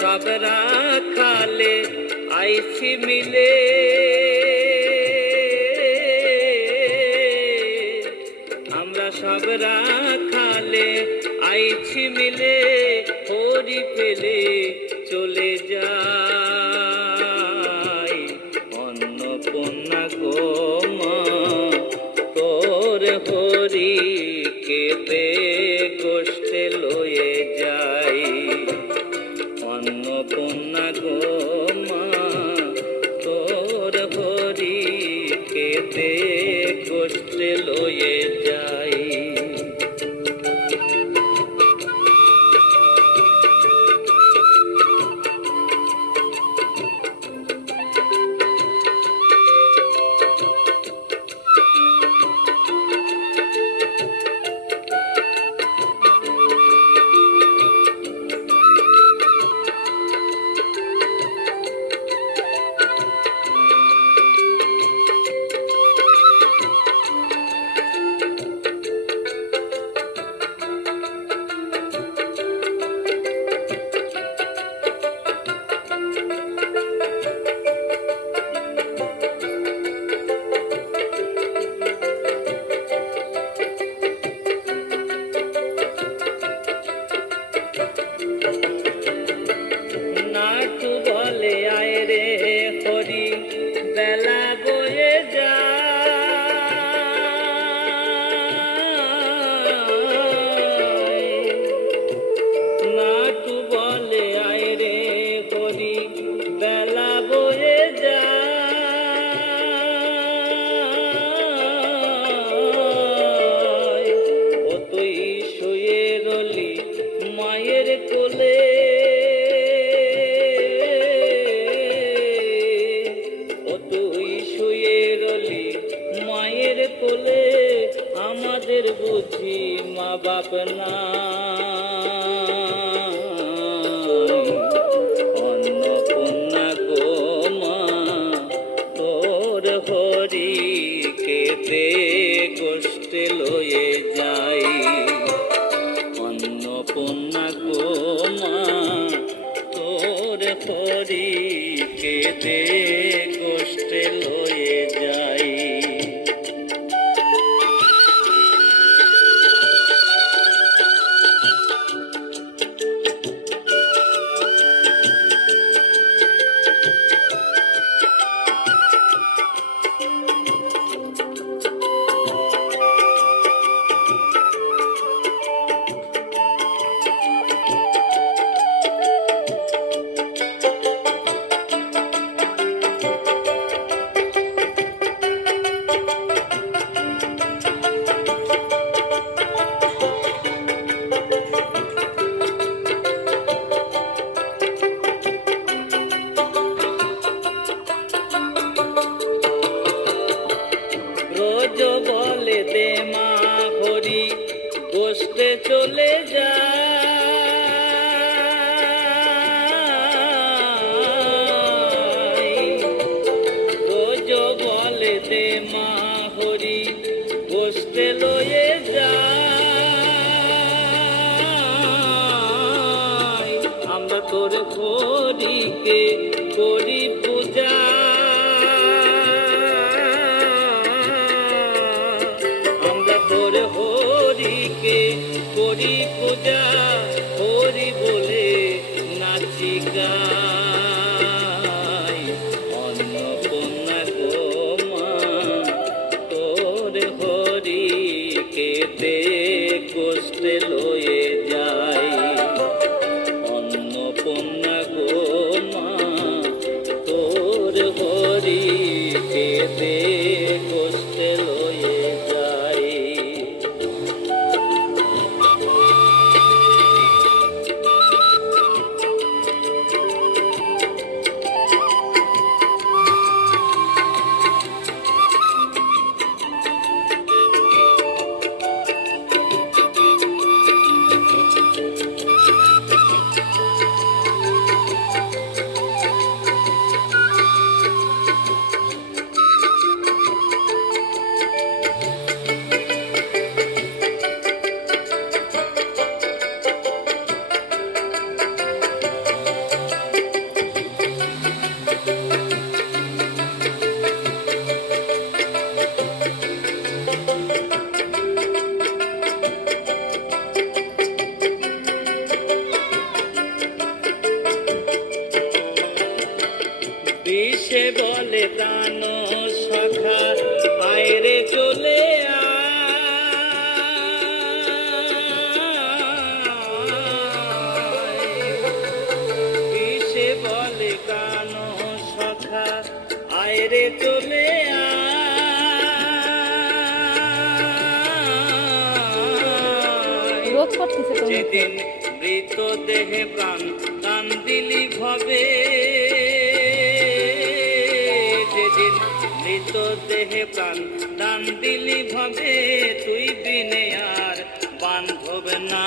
সব রাখালে আইছি মিলে। আমরা সব রাখালে আইছি মিলে হরি ফেলে চলে যা। পেতে কষ্টে লয়ে মা বসতে আমরা হরিকে করি পূজা। আমরা হরিকে করি পূজা। হরি বলে নাচিকা সখা বাইরে চলে আয়। বলে কান সখা আয়রে চলে রোধ করতেছে যেদিন মৃত দেহে প্রাণ দান দিলি ভবে। মৃত দেহে প্রাণ দান দিলি ভবে তুই বিনে আর বান্ধব না।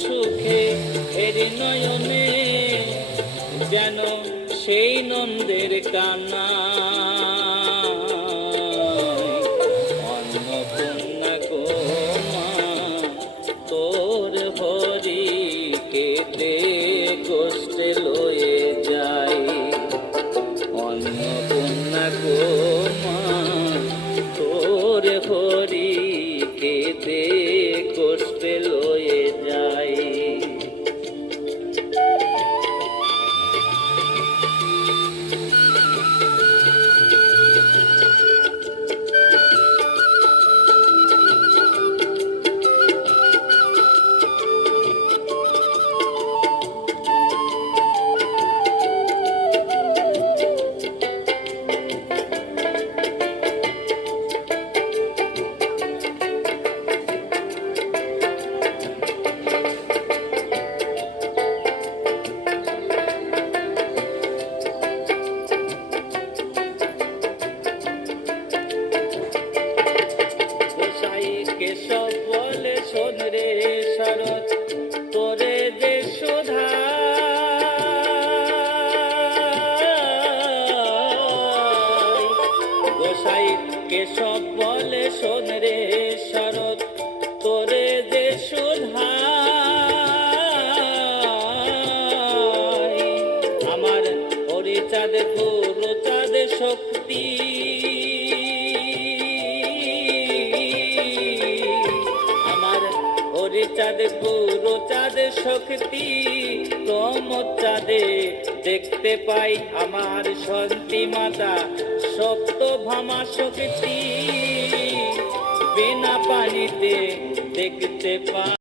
সুখে এরি নয়নে যেন সেই নন্দের কানা কেশব বলে, শোন রে শরৎ, তোরে যে সুধা আমার হরিচাঁদ পুরো চাঁদ শক্তি। আমার হরিচাঁদ পুরো চাঁদ শক্তি তোম চাঁদে দেখতে পাই আমার শান্তি মাতা সপ্ত ভামা শক্তি বিনা পানিতে দেখতে পাই